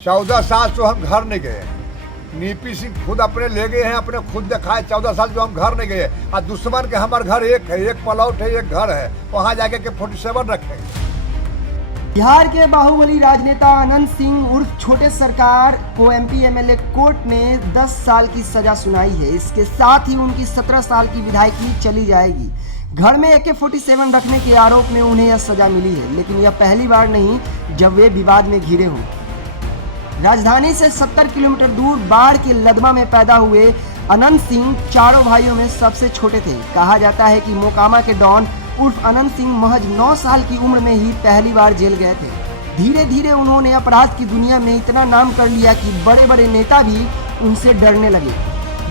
14 साल से हम घर नहीं गए। नीपी सिंह खुद अपने ले गए हैं, अपने खुद दिखाए। 14 साल जो हम घर नहीं गए और दुश्मन के हमारे घर एक है, एक प्लॉट है, एक घर है, वहाँ जाके के 47 रखे। बिहार के बाहुबली राजनेता अनंत सिंह उर्फ छोटे सरकार को एमपी एमएलए कोर्ट ने 10 साल की सजा सुनाई है। इसके साथ ही उनकी 17 साल की विधायकी चली जाएगी। घर में AK-47 रखने के आरोप में उन्हें यह सजा मिली है, लेकिन यह पहली बार नहीं जब वे विवाद में घिरे हों। राजधानी से 70 किलोमीटर दूर बाढ़ के लदमा में पैदा हुए अनंत सिंह चारों भाइयों में सबसे छोटे थे। कहा जाता है कि मोकामा के डॉन उर्फ अनंत सिंह महज 9 साल की उम्र में ही पहली बार जेल गए थे। धीरे धीरे उन्होंने अपराध की दुनिया में इतना नाम कर लिया कि बड़े बड़े नेता भी उनसे डरने लगे।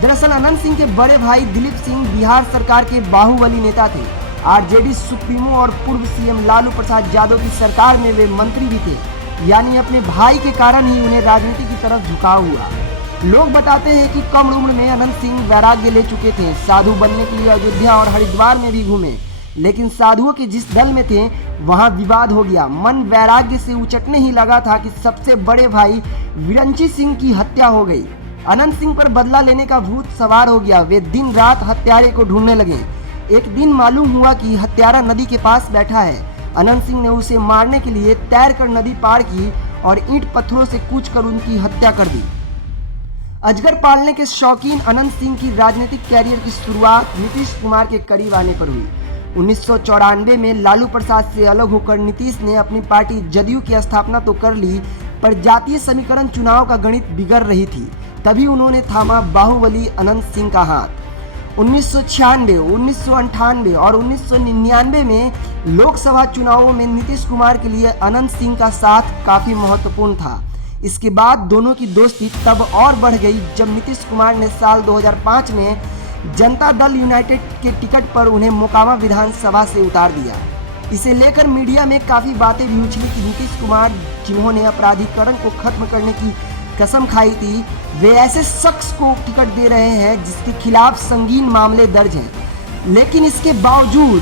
दरअसल अनंत सिंह के बड़े भाई दिलीप सिंह बिहार सरकार के बाहुबली नेता थे। आरजेडी सुप्रीमो और पूर्व सीएम लालू प्रसाद यादव की सरकार में वे मंत्री भी थे। यानी अपने भाई के कारण ही उन्हें राजनीति की तरफ झुकाव हुआ। लोग बताते हैं कि कम उम्र में अनंत सिंह वैराग्य ले चुके थे। साधु बनने के लिए अयोध्या और हरिद्वार में भी घूमे, लेकिन साधुओं के जिस दल में थे वहां विवाद हो गया। मन वैराग्य से उचटने ही लगा था कि सबसे बड़े भाई विरंची सिंह की हत्या हो गई। अनंत सिंह पर बदला लेने का भूत सवार हो गया। वे दिन रात हत्यारे को ढूंढने लगे। एक दिन मालूम हुआ कि हत्यारा नदी के पास बैठा है। अनंत सिंह ने उसे मारने के लिए तैरकर नदी पार की और ईंट पत्थरों से कूचकर उनकी हत्या कर दी। अजगर पालने के शौकीन अनंत सिंह की राजनीतिक कैरियर की शुरुआत नीतीश कुमार के करीब आने पर हुई। 1994 में लालू प्रसाद से अलग होकर नीतीश ने अपनी पार्टी जदयू की स्थापना तो कर ली, पर जातीय समीकरण चुनाव का गणित बिगड़ रही थी। तभी उन्होंने थामा बाहुबली अनंत सिंह का हाथ। 1996, 1998 और 1999 में लोकसभा चुनावों में नीतीश कुमार के लिए अनंत सिंह का साथ काफी महत्वपूर्ण था। इसके बाद दोनों की दोस्ती तब और बढ़ गई जब नीतीश कुमार ने साल 2005 में जनता दल यूनाइटेड के टिकट पर उन्हें मोकामा विधानसभा से उतार दिया। इसे लेकर मीडिया में काफी बातें भी उछली कि नीतीश कुमार, जिन्होंने अपराधीकरण को खत्म करने की कसम खाई थी, वे ऐसे शख्स को टिकट दे रहे हैं जिसके खिलाफ संगीन मामले दर्ज हैं। लेकिन इसके बावजूद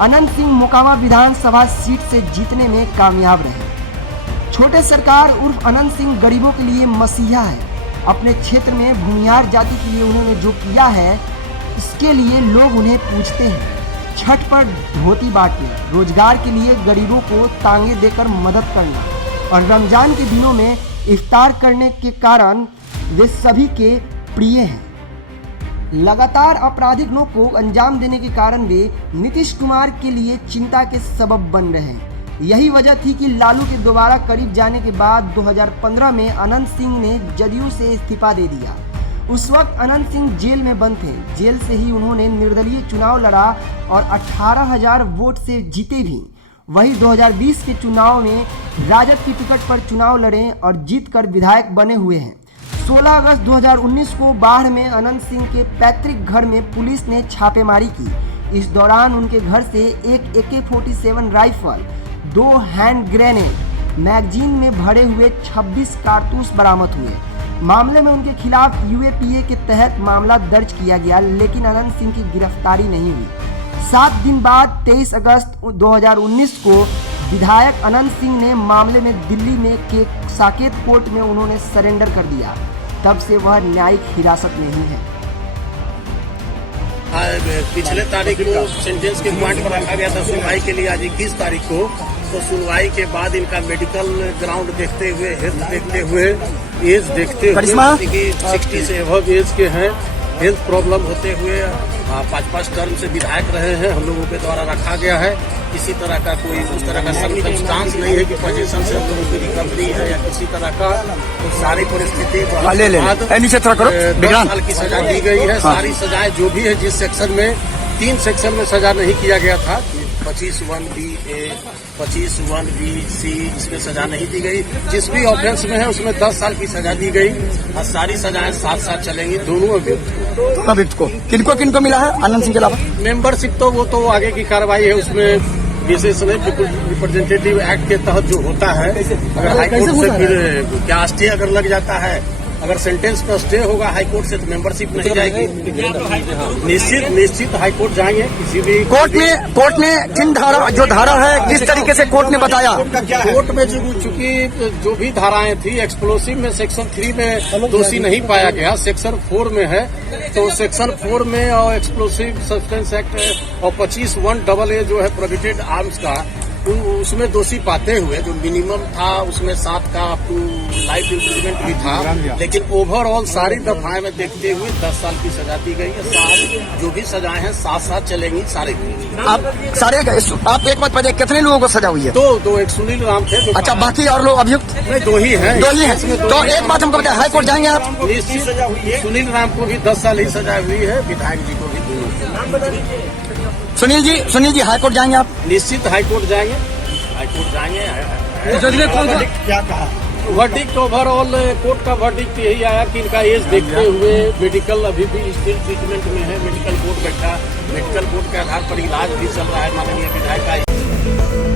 अनंत सिंह मोकामा विधानसभा सीट से जीतने में कामयाब रहे। छोटे सरकार उर्फ अनंत सिंह गरीबों के लिए मसीहा है। अपने क्षेत्र में भूमिहार जाति के लिए उन्होंने जो किया है, इसके लिए लोग उन्हें पूछते हैं। छठ पर धोती बांटना, रोजगार के लिए गरीबों को तांगे देकर मदद करना और रमजान के दिनों में इफ्तार करने के कारण वे सभी के प्रिय हैं। लगातार आपराधिकों को अंजाम देने के कारण वे नीतीश कुमार के लिए चिंता के सबब बन रहे हैं। यही वजह थी कि लालू के दोबारा करीब जाने के बाद 2015 में अनंत सिंह ने जदयू से इस्तीफा दे दिया। उस वक्त अनंत सिंह जेल में बंद थे। जेल से ही उन्होंने निर्दलीय चुनाव लड़ा और 18,000 वोट से जीते भी। वही 2020 के चुनाव में राजद की टिकट पर चुनाव लड़े और जीतकर विधायक बने हुए हैं। 16 अगस्त 2019 को बाढ़ में अनंत सिंह के पैतृक घर में पुलिस ने छापेमारी की। इस दौरान उनके घर से एक AK-47 rifle, 2 hand grenade, magazine में भरे हुए 26 कारतूस बरामद हुए। मामले में उनके खिलाफ UAPA के तहत मामला दर्ज किया गया, लेकिन अनंत सिंह की गिरफ्तारी नहीं हुई। 7 दिन बाद 23 अगस्त 2019 को विधायक अनंत सिंह ने मामले में दिल्ली में के साकेत कोर्ट में उन्होंने सरेंडर कर दिया। तब से वह न्यायिक हिरासत में ही है। पिछले तारीख को सेंटेंस के पॉइंट पर रखा गया था सुनवाई के लिए, आज 21 तारीख को। तो सुनवाई के बाद इनका मेडिकल ग्राउंड देखते हुए, हेल्थ देखते हुए, एज देखते हुए, 60 से एबव एज के हैं, हेल्थ प्रॉब्लम होते हुए 5 टर्म से विधायक रहे हैं, हम लोगों के द्वारा रखा गया है। किसी तरह का कोई उस तरह का सर्कमस्टांस नहीं है कि पोजीशन से हम लोगों की रिकवरी है या किसी तरह का। तो सारी परिस्थिति 10 साल की सजा दी गई है। सारी सजाएं जो भी है, जिस सेक्शन में 3 सेक्शन में सजा नहीं किया गया था, 25(1)(b)(a), 25(1)(b)(c), इसमें सजा नहीं दी गई। जिस भी ऑफेंस में है उसमें 10 साल की सजा दी गई और सारी सजाएं साथ चलेंगी दोनों अभियुक्त को। किनको मिला है अनंत सिंह के अलावा? मेंबरशिप तो वो तो आगे की कार्रवाई है, उसमें विशेष रिप्रेजेंटेटिव एक्ट के तहत जो होता है, अगर हाईकोर्ट से फिर क्या स्टे अगर लग जाता है अगर सेंटेंस का स्टे होगा हाईकोर्ट से तो मेंबरशिप नहीं जाएगी। निश्चित हाईकोर्ट जाएंगे। किसी भी कोर्ट ने किन धारा है किस तरीके से कोर्ट ने बताया? कोर्ट में चूंकि जो भी धाराएं थी, एक्सप्लोसिव में सेक्शन 3 में दोषी नहीं पाया गया, सेक्शन 4 में है, तो सेक्शन 4 में और एक्सप्लोसिव सब्सटेंस एक्ट और 25(1) जो है प्रोहिबिटेड आर्म्स का, उसमें दोषी पाते हुए जो मिनिमम था उसमें 7 का अप टू लाइफ इम्प्रिजमेंट भी था, लेकिन ओवरऑल सारी दफाएं में देखते हुए 10 साल की सजा दी गई है। साथ जो भी सजाएं हैं साथ चलेंगी सारे। आप एक बात पता कितने लोगों को सजा हुई है? दो एक सुनील राम थे। अच्छा, बाकी और लोग अभियुक्त? नहीं, दो ही हैं। तो एक बात हमको बताया, हाईकोर्ट जाएंगे आप? निश्चित सजा हुई है। सुनील राम को भी 10 साल ही सजा हुई है, विधायक जी को भी। सुनील जी हाईकोर्ट जाएंगे आप? निश्चित हाईकोर्ट जाएंगे। जज ने क्या कहा? वर्डिक्ट ओवरऑल कोर्ट का वर्डिक्ट यही आया कि इनका एज देखते हुए मेडिकल अभी भी स्टिल ट्रीटमेंट में है। मेडिकल बोर्ड बैठा, मेडिकल बोर्ड के आधार पर इलाज भी चल रहा है माननीय विधायक का।